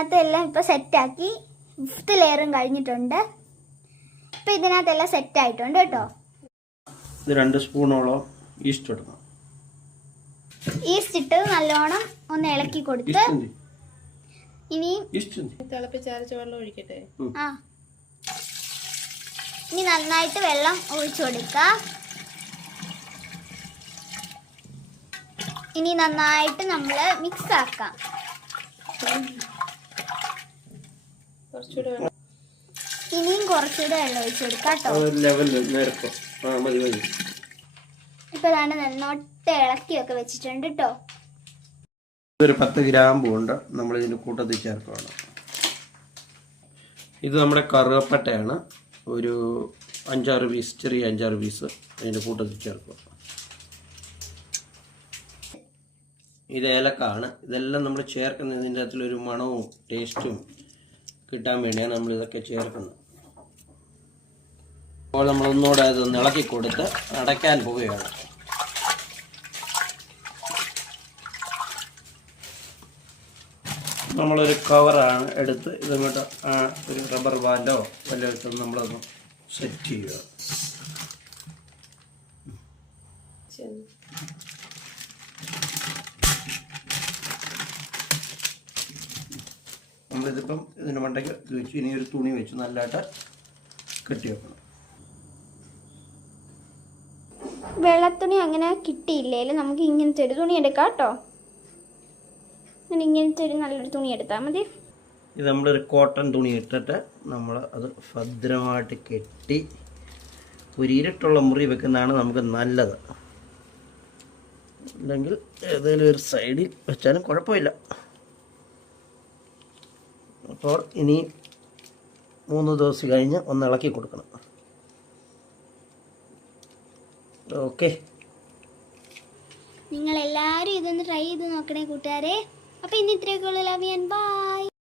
അതെല്ലാം ഇപ്പോൾ സെറ്റാക്കി 5th ലെയറും കഴിഞ്ഞിട്ടുണ്ട്. ഇപ്പം ഇതിനകത്തെല്ലാം സെറ്റായിട്ടുണ്ട് കേട്ടോ. ഇത് 2 സ്പൂണോളം ഈസ്റ്റ് ഇടണം. ഈസ്റ്റ് ഇട്ട് നല്ലോണം ഒന്ന് ഇളക്കി കൊടുത്ത് ഇനി തിളപ്പിച്ചരച്ച വെള്ളം ഒഴിക്കട്ടെ. ഇനി നന്നായിട്ട് വെള്ളം ഒഴിച്ചു കൊടുക്കുക. ഇനി നന്നായിട്ട് നമ്മൾ മിക്സ് ആക്കാം. ഇനിയും കുറച്ചുകൂടെ വെള്ളം ഒഴിച്ചു കൊടുക്കാം കേട്ടോ. ഇപ്പൊ ഇതാണ് നന്നോട്ട് ഇളക്കിയൊക്കെ വെച്ചിട്ടുണ്ട് കേട്ടോ. ഒരു 10 ഗ്രാമ്പു ഉണ്ട് നമ്മൾ ഇതിൻ്റെ കൂട്ടത്തിൽ ചേർക്കുകയാണ്. ഇത് നമ്മുടെ കറുവപ്പട്ടയാണ്. ഒരു 5-6 പീസ്, ചെറിയ 5-6 പീസ് അതിൻ്റെ കൂട്ടത്തിൽ ചേർക്കുക. ഇത് ഏലക്കാണ്. ഇതെല്ലാം നമ്മൾ ചേർക്കുന്നത് ഇതിൻ്റെ അകത്തിലൊരു മണവും ടേസ്റ്റും കിട്ടാൻ വേണ്ടിയാണ് നമ്മൾ ഇതൊക്കെ ചേർക്കുന്നത്. അപ്പോൾ നമ്മളൊന്നുകൂടെ അത് ഇളക്കി കൊടുത്ത് അടയ്ക്കാൻ പോവുകയാണ്. നമ്മളൊരു കവറാണ് എടുത്ത് ഇതിങ്ങോട്ട് ഒരു റബ്ബർ ബാൻഡോ വല്ല വെച്ച് നമ്മളൊന്ന് സെറ്റ് ചെയ്യുക. നമ്മളിതിപ്പം ഇതിൻ്റെ മണ്ടയ്ക്ക് വെച്ച് ഇനി ഒരു തുണി വെച്ച് നല്ലതായിട്ട് കെട്ടി വെക്കണം. വെള്ളത്തുണി അങ്ങനെ കിട്ടിയില്ലേലും നമുക്ക് ഇങ്ങനത്തെ ഒരു തുണി എടുക്കാം കേട്ടോ. ഇങ്ങനത്തെ ഒരു നല്ലൊരു തുണി എടുത്താൽ മതി. ഇത് നമ്മളൊരു കോട്ടൺ തുണി ഇട്ടിട്ട് നമ്മൾ അത് ഭദ്രമായിട്ട് കെട്ടി ഒരു ഇരുട്ടുള്ള മുറി വെക്കുന്നതാണ് നമുക്ക് നല്ലത്. അല്ലെങ്കിൽ ഏതെങ്കിലും ഒരു സൈഡിൽ വെച്ചാലും കുഴപ്പമില്ല. അപ്പോൾ ഇനി 3 ദിവസം കഴിഞ്ഞ് ഒന്ന് ഇളക്കി കൊടുക്കണം. ഓക്കെ, നിങ്ങളെല്ലാവരും ഇതൊന്ന് ട്രൈ ചെയ്ത് നോക്കണേ കൂട്ടുകാരെ. അപ്പോൾ ഇന്ന് ഇത്രയൊക്കെ ഉള്ളൂ. Love you and by.